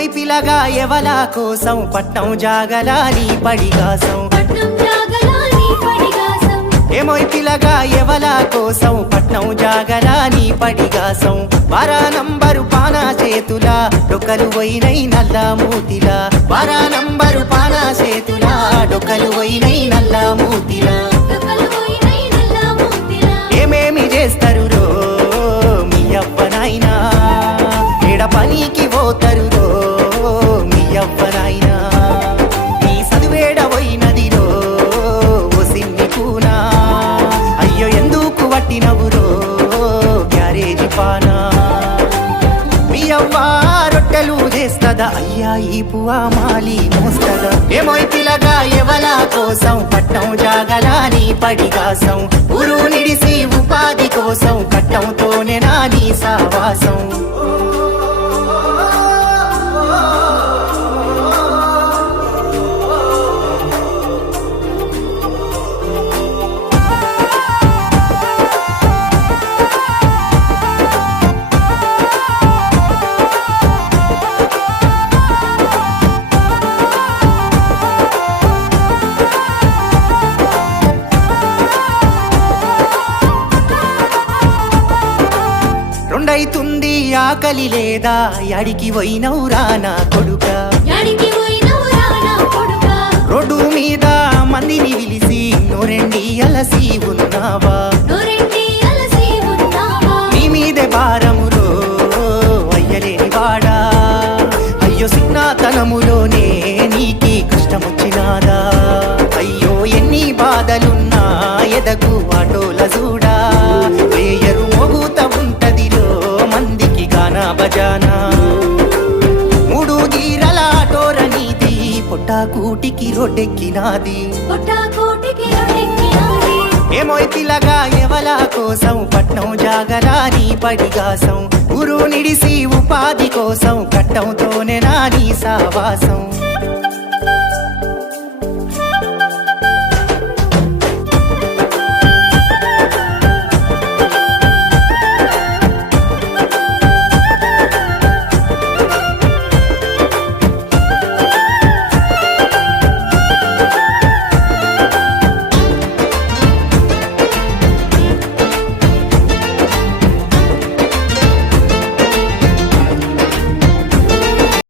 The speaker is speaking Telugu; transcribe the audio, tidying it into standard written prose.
ఏమోయ్ పిలగా ఎవల కోసం పట్నం జాగలా నీ పడిగాసం ఏమోయ్ పిలగా ఎవల కోసం పట్నం జాగలా నీ పడిగాసం వారా నంబరు పానా చేతులా డొక్కలు పోయినై నల్ల మూతిలా వారా నంబరు పానా చేతులా డొక్కలు పోయినై నల్ల మూతిలా ఏమేమి చేస్తారు రో మీ అవ్వనైనా ఎడ పనికి పోతారు రో మీ అవ్వనైనా నీ చదువేడ పోయినది రో ఓ సిన్ని పూనా అయ్యో ఎందుకు వట్టినవురో గ్యారేజీ పానా మీ అవ్వ రొట్టెలు చేస్తదా అయ్యా ఈ పువ్వా మాలి మోస్తదా ఏమోయ్ పిలగా ఎవల కోసం పట్నం జాగలా నీ పడిగాసం ఊరు నిడిసి ఉపాధి కోసం కట్టంతోనే నా నీ సావాసం రెండైతుంది ఆకలి లేదా యాడికి పోయినవురా నా కొడుక రోడ్డు మీద మందిని పిలిచి నోరెండి అలసి ఉన్నావా నీ మీదే భారములో అయ్యలేని వాడా అయ్యో సిగ్నాతనములోనే నీకి కష్టమొచ్చినాదా అయ్యో ఎన్ని బాధలున్నా ఎదకు ఆటోల చూడా వేయరు మోగుత ఉంటదిలో మందికి గానా బజానా మూడు గీరల ఆటోర నీది పొట్టాకూటికి రోడ్డెక్కినాది ఏమోయ్ పిలగా ఎవల కోసం పట్నం జాగలా నీ పడిగాసం ఊరు నిడిసి ఉపాధి కోసం కట్టంతోనే నా నీ సావాసం